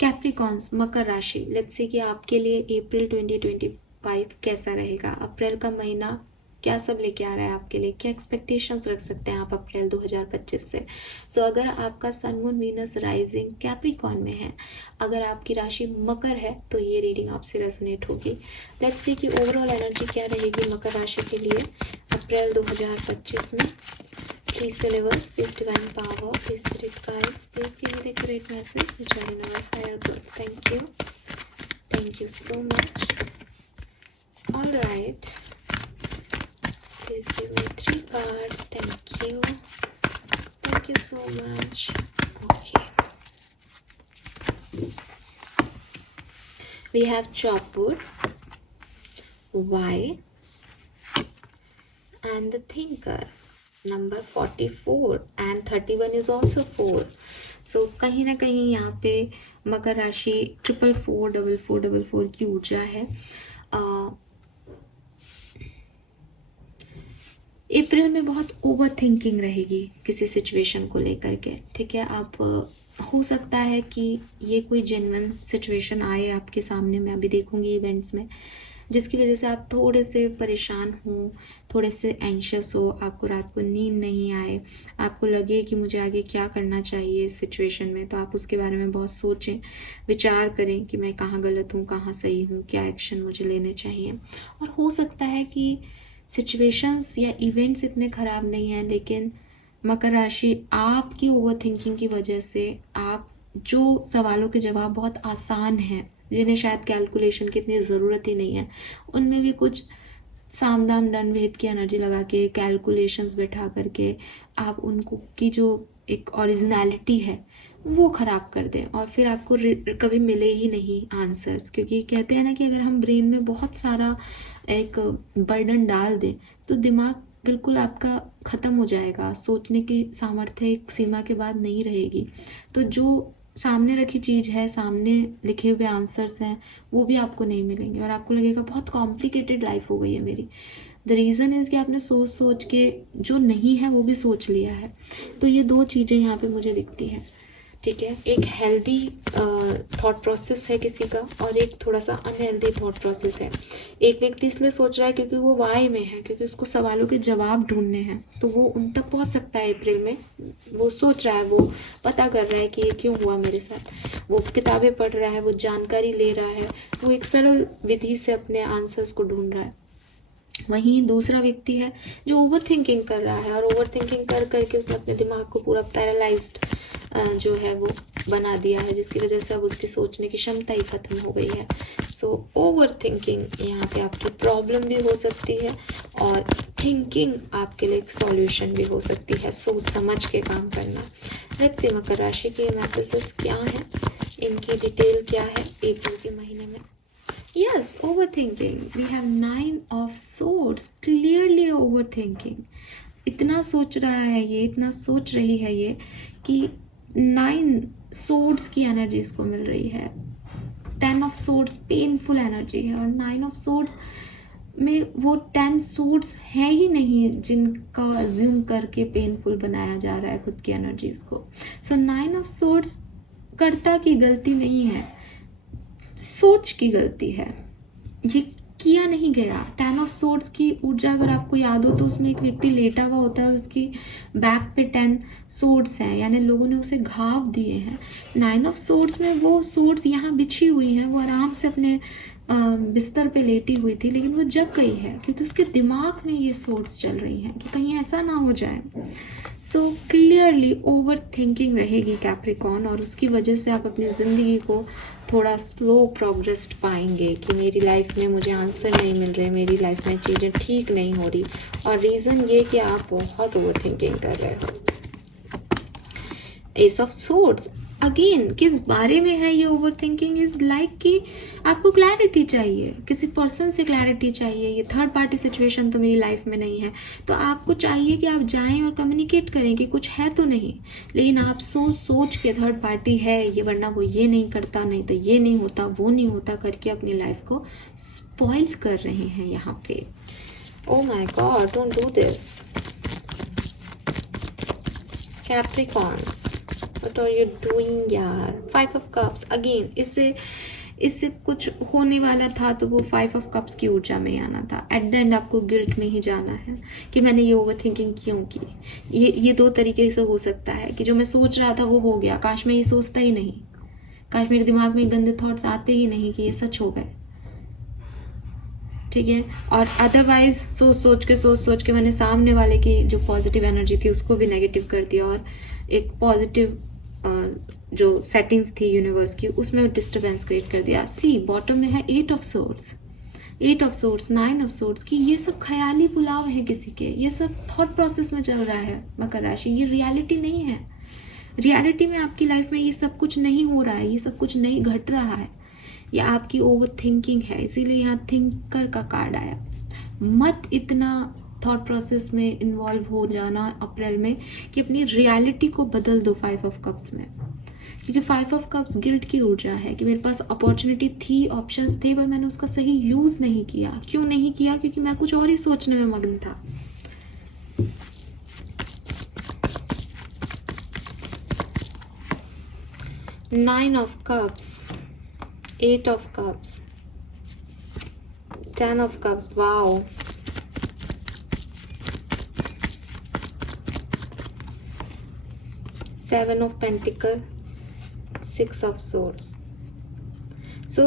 Capricorns, मकर राशि, let's say कि आपके लिए अप्रैल 2025 कैसा रहेगा। अप्रैल का महीना क्या सब लेके आ रहा है आपके लिए, क्या एक्सपेक्टेशंस रख सकते हैं आप अप्रैल 2025 से। सो अगर आपका sun moon Venus rising Capricorn में है, अगर आपकी राशि मकर है, तो ये रीडिंग आपसे रेजोनेट होगी। लेट्स सी कि ओवरऑल एनर्जी क्या रहेगी मकर राशि के लिए अप्रैल 2025 में। Please universe, please divine power, please spirit guides, please give me the correct message which are in our higher good. Thank you so much. All right, please give me 3 cards. Thank you so much. Okay, we have chopwood, why, and the thinker. Number 44 and 31 is also 4। सो कहीं ना कहीं यहाँ पे मकर राशि 444444 की ऊर्जा है। अप्रैल में बहुत ओवर थिंकिंग रहेगी किसी सिचुएशन को लेकर के, ठीक है। आप हो सकता है कि ये कोई जेन्युइन सिचुएशन आए आपके सामने, मैं अभी देखूंगी इवेंट्स में, जिसकी वजह से आप थोड़े से परेशान हो, थोड़े से एंशियस हो, आपको रात को नींद नहीं आए, आपको लगे कि मुझे आगे क्या करना चाहिए इस सिचुएशन में, तो आप उसके बारे में बहुत सोचें, विचार करें कि मैं कहाँ गलत हूँ, कहाँ सही हूँ, क्या एक्शन मुझे लेने चाहिए। और हो सकता है कि सिचुएशंस या इवेंट्स इतने ख़राब नहीं हैं, लेकिन मकर राशि आपकी ओवर थिंकिंग की वजह से आप जो सवालों के जवाब बहुत आसान हैं, जिन्हें शायद कैलकुलेशन की इतनी ज़रूरत ही नहीं है, उनमें भी कुछ साम दाम दंड भेद की एनर्जी लगा के, कैलकुलेशंस बैठा करके आप उनको की जो एक ओरिजिनलिटी है वो ख़राब कर दें, और फिर आपको कभी मिले ही नहीं आंसर्स। क्योंकि कहते हैं ना कि अगर हम ब्रेन में बहुत सारा एक बर्डन डाल दें तो दिमाग बिल्कुल आपका ख़त्म हो जाएगा, सोचने की सामर्थ्य एक सीमा के बाद नहीं रहेगी। तो जो सामने रखी चीज़ है, सामने लिखे हुए आंसर्स हैं, वो भी आपको नहीं मिलेंगे और आपको लगेगा बहुत कॉम्प्लिकेटेड लाइफ हो गई है मेरी। द रीज़न इज़ कि आपने सोच सोच के जो नहीं है वो भी सोच लिया है। तो ये 2 चीज़ें यहाँ पे मुझे दिखती हैं, ठीक है। एक हेल्दी थॉट प्रोसेस है किसी का, और एक थोड़ा सा अनहेल्दी थॉट प्रोसेस है। एक व्यक्ति इसलिए सोच रहा है क्योंकि वो वाई में है, क्योंकि उसको सवालों के जवाब ढूंढने हैं, तो वो उन तक पहुंच सकता है अप्रैल में। वो सोच रहा है, वो पता कर रहा है कि ये क्यों हुआ मेरे साथ, वो किताबें पढ़ रहा है, वो जानकारी ले रहा है, वो एक सरल विधि से अपने आंसर्स को ढूंढ रहा है। वहीं दूसरा व्यक्ति है जो ओवर थिंकिंग कर रहा है, और ओवर थिंकिंग कर करके उसने अपने दिमाग को पूरा पैरालाइज्ड जो है वो बना दिया है, जिसकी वजह से अब उसकी सोचने की क्षमता ही खत्म हो गई है। सो ओवर थिंकिंग यहाँ पे आपकी प्रॉब्लम भी हो सकती है, और थिंकिंग आपके लिए एक सॉल्यूशन भी हो सकती है। सोच समझ के काम करना। लेट्स सी मकर राशि के मैसेजेस क्या हैं, इनकी डिटेल क्या है अप्रैल के महीने में। Yes, overthinking. We have 9 of swords. Clearly overthinking. इतना सोच रहा है ये, इतना सोच रही है ये कि 9 swords की एनर्जी इसको मिल रही है। 10 of swords पेनफुल एनर्जी है, और 9 of swords में वो 10 swords है ही नहीं जिनका अज्यूम करके पेनफुल बनाया जा रहा है खुद की एनर्जीज को। सो 9 of swords कर्ता की गलती नहीं है, सोच की गलती है, ये किया नहीं गया। 10 ऑफ सोर्ड्स की ऊर्जा अगर आपको याद हो तो उसमें एक व्यक्ति लेटा हुआ होता है और उसकी बैक पे 10 सोर्ड्स हैं, यानी लोगों ने उसे घाव दिए हैं। 9 ऑफ सोर्ड्स में वो सोर्ड्स यहाँ बिछी हुई हैं, वो आराम से अपने बिस्तर पे लेटी हुई थी, लेकिन वो जग गई है क्योंकि उसके दिमाग में ये सोर्ड्स चल रही हैं कि कहीं ऐसा ना हो जाए। सो क्लियरली ओवर थिंकिंग रहेगी कैप्रिकॉन, और उसकी वजह से आप अपनी ज़िंदगी को थोड़ा स्लो प्रोग्रेस पाएंगे कि मेरी लाइफ में मुझे आंसर नहीं मिल रहे, मेरी लाइफ में चीज़ें ठीक नहीं हो रही, और रीज़न ये कि आप बहुत ओवर थिंकिंग कर रहे हो। एस ऑफ सोर्ड्स अगेन किस बारे में है ये ओवर थिंकिंग? इज लाइक कि आपको क्लैरिटी चाहिए, किसी पर्सन से क्लैरिटी चाहिए। ये थर्ड पार्टी सिचुएशन तो मेरी लाइफ में नहीं है, तो आपको चाहिए कि आप जाएं और कम्युनिकेट करें कि कुछ है तो नहीं, लेकिन आप सोच के थर्ड पार्टी है ये, वरना वो ये नहीं करता, नहीं तो ये नहीं होता, वो नहीं होता करके अपनी लाइफ को स्पॉइल कर रहे हैं यहाँ पे। Oh my God, don't do this Capricorns. What what are you doing यार? 5 of Cups अगेन, इससे कुछ होने वाला था तो वो 5 of Cups की ऊर्जा में ही आना था। एट द एंड आपको गिल्ट में ही जाना है कि मैंने ये ओवर थिंकिंग क्यों की। ये 2 तरीके से हो सकता है कि जो मैं सोच रहा था वो हो गया, काश मैं ये सोचता ही नहीं, काश मेरे दिमाग में गंदे थॉट्स आते ही नहीं कि ये सच हो गए, ठीक है। और अदरवाइज सोच के मैंने सामने वाले की जो पॉजिटिव एनर्जी थी उसको भी नेगेटिव कर दिया, और एक पॉजिटिव जो सेटिंग्स थी यूनिवर्स की उसमें डिस्टर्बेंस क्रिएट कर दिया। सी बॉटम में है 8 of Swords, 8 of Swords, 9 of Swords की ये सब ख्याली पुलाव है किसी के, ये सब थॉट प्रोसेस में चल रहा है मकर राशि, ये रियलिटी नहीं है। रियलिटी में आपकी लाइफ में ये सब कुछ नहीं हो रहा है, ये सब कुछ नहीं घट रहा है, या आपकी ओवर थिंकिंग है, इसीलिए यहाँ थिंकर का कार्ड आया। मत इतना थॉट प्रोसेस में इन्वॉल्व हो जाना अप्रैल में कि अपनी रियलिटी को बदल दो 5 of Cups में, क्योंकि 5 of Cups गिल्ट की ऊर्जा है कि मेरे पास अपॉर्चुनिटी थी, ऑप्शंस थे, पर मैंने उसका सही यूज नहीं किया। क्यों नहीं किया? क्योंकि मैं कुछ और ही सोचने में मग्न था। Nine of Cups, 8 of Cups, 10 of Cups, wow. Seven of Pentacles, 6 of Swords. So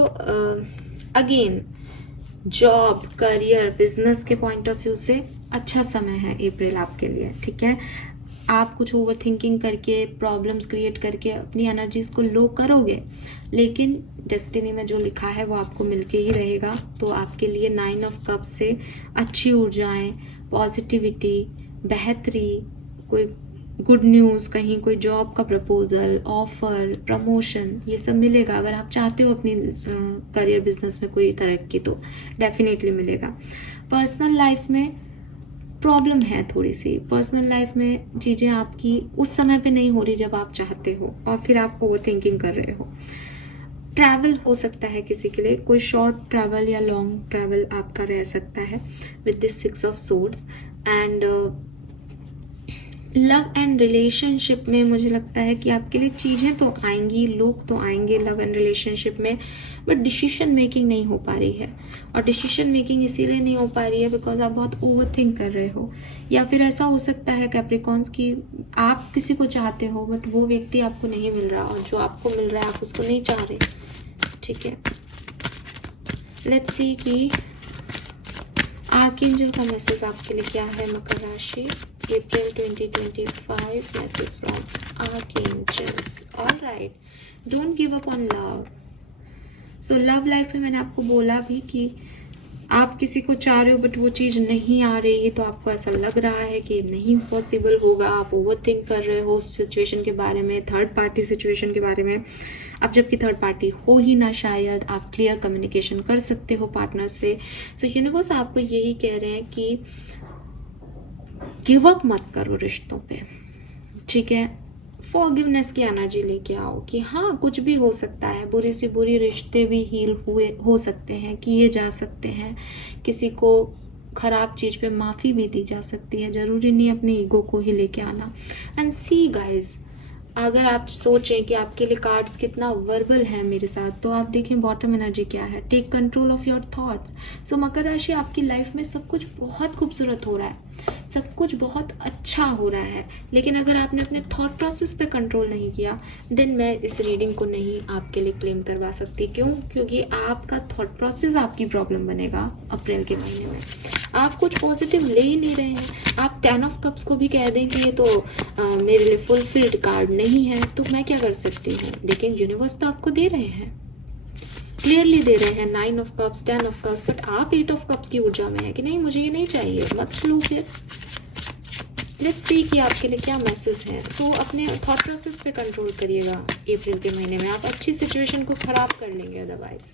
again, job, career, business के पॉइंट ऑफ व्यू से अच्छा समय है अप्रैल आपके लिए, ठीक है। आप कुछ ओवर थिंकिंग करके, प्रॉब्लम्स क्रिएट करके अपनी एनर्जीज को लो करोगे, लेकिन डेस्टिनी में जो लिखा है वो आपको मिलके ही रहेगा। तो आपके लिए 9 of Cups से अच्छी ऊर्जाएं, पॉजिटिविटी, बेहतरी, कोई गुड न्यूज़, कहीं कोई जॉब का प्रपोजल, ऑफर, प्रमोशन, ये सब मिलेगा। अगर आप चाहते हो अपनी करियर बिजनेस में कोई तरक्की तो डेफिनेटली मिलेगा। पर्सनल लाइफ में प्रॉब्लम है थोड़ी सी, पर्सनल लाइफ में चीज़ें आपकी उस समय पे नहीं हो रही जब आप चाहते हो, और फिर आप ओवर थिंकिंग कर रहे हो। ट्रैवल हो सकता है किसी के लिए, कोई शॉर्ट ट्रैवल या लॉन्ग ट्रैवल आपका रह सकता है with this 6 of Swords। And love and relationship में मुझे लगता है कि आपके लिए चीज़ें तो आएंगी, लोग तो आएंगे लव एंड रिलेशनशिप में, बट डिसीजन मेकिंग नहीं हो पा रही है। और डिसीजन मेकिंग इसीलिए नहीं हो पा रही है बिकॉज आप बहुत ओवर थिंक कर रहे हो, या फिर ऐसा हो सकता है कैप्रिकॉन्स की आप किसी को चाहते हो बट वो व्यक्ति आपको नहीं मिल रहा, और जो आपको मिल रहा है आप उसको नहीं चाह रहे, ठीक है। लेट्स सी कि आर्कएंजल का मैसेज आपके लिए क्या है मकर राशि, April 2025, message from archangels. All right, don't give up on love. So love life में मैंने आपको बोला भी कि आप किसी को चाह रहे हो बट वो चीज़ नहीं आ रही है, तो आपको ऐसा लग रहा है कि नहीं पॉसिबल होगा, आप ओवर थिंक कर रहे हो सिचुएशन के बारे में, थर्ड पार्टी सिचुएशन के बारे में। अब जबकि थर्ड पार्टी हो ही ना, शायद आप क्लियर कम्युनिकेशन कर सकते हो पार्टनर से। सो यूनिवर्स आपको यही कह रहे हैं कि गिव अप मत करो रिश्तों पे, ठीक है। फॉरगिवनेस की एनर्जी लेके आओ कि हाँ कुछ भी हो सकता है, बुरी से बुरी रिश्ते भी हील हो सकते हैं, किए जा सकते हैं, किसी को खराब चीज़ पे माफ़ी भी दी जा सकती है, ज़रूरी नहीं अपने ईगो को ही लेके आना। एंड सी गाइज, अगर आप सोचें कि आपके लिए कार्ड्स कितना वर्बल है मेरे साथ, तो आप देखें बॉटम एनर्जी क्या है, take control of your thoughts. So मकर राशि, आपकी लाइफ में सब कुछ बहुत खूबसूरत हो रहा है, सब कुछ बहुत अच्छा हो रहा है, लेकिन अगर आपने अपने थॉट प्रोसेस पे कंट्रोल नहीं किया, देन मैं इस रीडिंग को नहीं आपके लिए क्लेम करवा सकती। क्यों? क्योंकि आपका थॉट प्रोसेस आपकी प्रॉब्लम बनेगा अप्रैल के महीने में। आप कुछ पॉजिटिव ले ही नहीं रहे हैं। आप 10 of Cups को भी कह दें कि ये तो मेरे लिए फुलफिल्ड कार्ड नहीं है, तो मैं क्या कर सकती हूँ, लेकिन यूनिवर्स तो आपको दे रहे हैं, क्लियरली दे रहे हैं 9 of Cups, 10 of Cups, but आप 8 of Cups की ऊर्जा में है कि नहीं मुझे ये नहीं चाहिए, मत लो फिर। लेट्स सी कि आपके लिए क्या मैसेज है। सो अपने थॉट प्रोसेस पे कंट्रोल करिएगा अप्रैल के महीने में, आप अच्छी सिचुएशन को खराब कर लेंगे otherwise.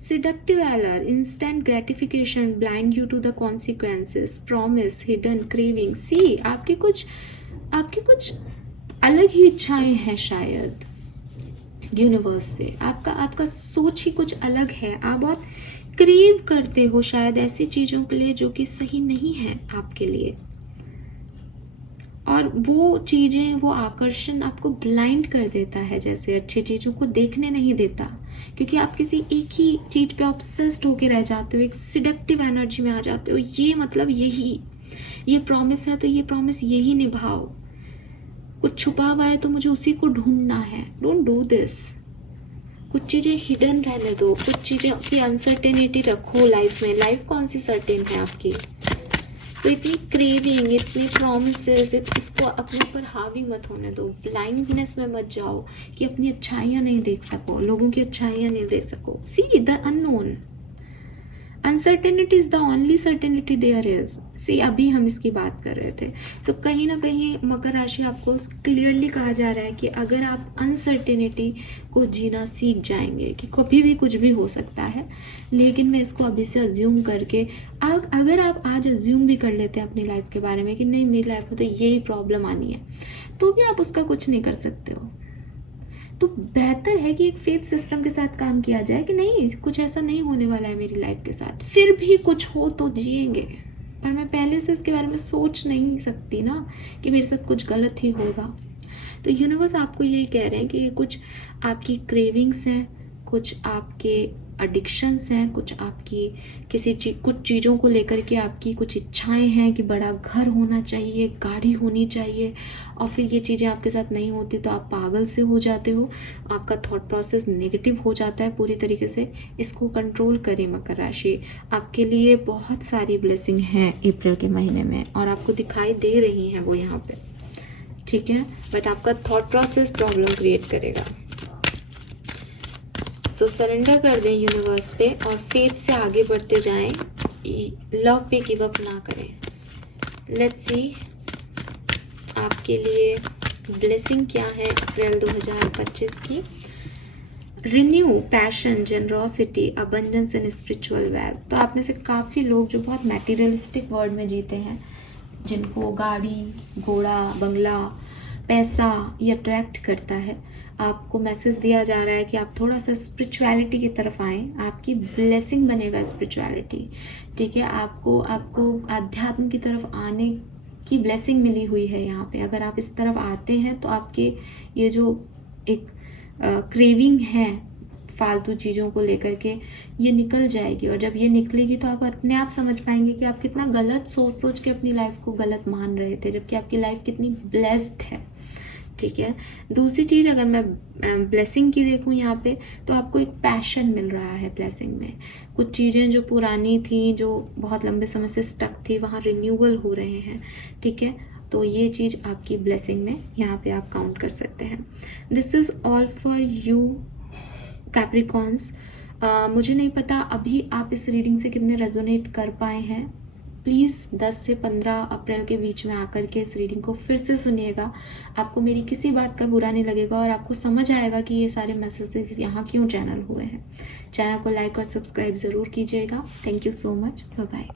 Seductive allure, instant gratification, blind you to the consequences, promise, hidden craving. See, आपकी कुछ अलग ही इच्छाएं हैं शायद यूनिवर्स से, आपका सोच ही कुछ अलग है। आप बहुत क्रेव करते हो शायद ऐसी चीजों के लिए जो कि सही नहीं है आपके लिए, और वो चीज़ें, वो आकर्षण आपको ब्लाइंड कर देता है, जैसे अच्छी चीज़ों को देखने नहीं देता, क्योंकि आप किसी एक ही चीज़ पे ऑब्सेस्ड होके रह जाते हो, एक सिडक्टिव एनर्जी में आ जाते हो। ये मतलब यही, ये प्रॉमिस है तो ये प्रॉमिस यही निभाओ। कुछ छुपा हुआ है तो मुझे उसी को ढूंढना है। Don't do this. कुछ चीज़ें हिडन रहने दो, कुछ चीज़ें की अनसर्टेनिटी रखो लाइफ में। लाइफ कौन सी सर्टेन है आपकी? तो इतनी क्रेविंग, इतने प्रोमिसेस, इसको अपने ऊपर हावी मत होने दो। ब्लाइंडनेस में मत जाओ कि अपनी अच्छाइयाँ नहीं देख सको, लोगों की अच्छाइयाँ नहीं देख सको। See the unknown, uncertainty is the only certainty there is. See अभी हम इसकी बात कर रहे थे। सो कहीं ना कहीं मकर राशि आपको क्लियरली कहा जा रहा है कि अगर आप अनसर्टेनिटी को जीना सीख जाएंगे कि कभी भी कुछ भी हो सकता है, लेकिन मैं इसको अभी से अज्यूम करके, अगर आप आज अज्यूम भी कर लेते हैं अपनी लाइफ के बारे में कि नहीं मेरी लाइफ में तो यही प्रॉब्लम आनी है, तो भी आप उसका कुछ नहीं कर सकते हो। तो बेहतर है कि एक फेथ सिस्टम के साथ काम किया जाए कि नहीं, कुछ ऐसा नहीं होने वाला है मेरी लाइफ के साथ, फिर भी कुछ हो तो जिएंगे। पर मैं पहले से इसके बारे में सोच नहीं सकती ना कि मेरे साथ कुछ गलत ही होगा। तो यूनिवर्स आपको यही कह रहे हैं कि ये कुछ आपकी क्रेविंग्स हैं, कुछ आपके एडिक्शंस हैं, कुछ आपकी कुछ चीज़ों को लेकर के आपकी कुछ इच्छाएं हैं कि बड़ा घर होना चाहिए, गाड़ी होनी चाहिए, और फिर ये चीज़ें आपके साथ नहीं होती तो आप पागल से हो जाते हो, आपका थॉट प्रोसेस नेगेटिव हो जाता है पूरी तरीके से। इसको कंट्रोल करें मकर राशि। आपके लिए बहुत सारी ब्लेसिंग हैं अप्रैल के महीने में, और आपको दिखाई दे रही हैं वो यहाँ पे, ठीक है। बट आपका थॉट प्रोसेस प्रॉब्लम क्रिएट करेगा। सो सरेंडर कर दें यूनिवर्स पे और फेथ से आगे बढ़ते जाएं, लव पे गिव अप ना करें। लेट्स सी आपके लिए ब्लेसिंग क्या है अप्रैल 2025 की। Renew passion, generosity, abundance and spiritual wealth. तो आप में से काफ़ी लोग जो बहुत मैटेरियलिस्टिक वर्ल्ड में जीते हैं, जिनको गाड़ी, घोड़ा, बंगला, पैसा ये अट्रैक्ट करता है, आपको मैसेज दिया जा रहा है कि आप थोड़ा सा स्पिरिचुअलिटी की तरफ आएँ। आपकी ब्लेसिंग बनेगा स्पिरिचुअलिटी, ठीक है। आपको अध्यात्म की तरफ आने की ब्लेसिंग मिली हुई है यहाँ पे। अगर आप इस तरफ आते हैं तो आपके ये जो एक क्रेविंग है फालतू चीज़ों को लेकर के, ये निकल जाएगी। और जब ये निकलेगी तो आप अपने आप समझ पाएंगे कि आप कितना गलत सोच के अपनी लाइफ को गलत मान रहे थे, जबकि आपकी लाइफ कितनी ब्लेस्ड है, ठीक है। दूसरी चीज़, अगर मैं ब्लेसिंग की देखूँ यहाँ पे, तो आपको एक पैशन मिल रहा है ब्लेसिंग में। कुछ चीज़ें जो पुरानी थी, जो बहुत लंबे समय से स्टक थी, वहाँ रिन्यूअल हो रहे हैं, ठीक है। तो ये चीज़ आपकी ब्लेसिंग में यहाँ पे आप काउंट कर सकते हैं। This is all for you Capricorns. मुझे नहीं पता अभी आप इस रीडिंग से कितने रेजोनेट कर पाए हैं। प्लीज़ 10 से 15 अप्रैल के बीच में आकर के इस रीडिंग को फिर से सुनिएगा। आपको मेरी किसी बात का बुरा नहीं लगेगा और आपको समझ आएगा कि ये सारे मैसेजेस यहाँ क्यों चैनल हुए हैं। चैनल को लाइक और सब्सक्राइब ज़रूर कीजिएगा। Thank you so much. Bye bye.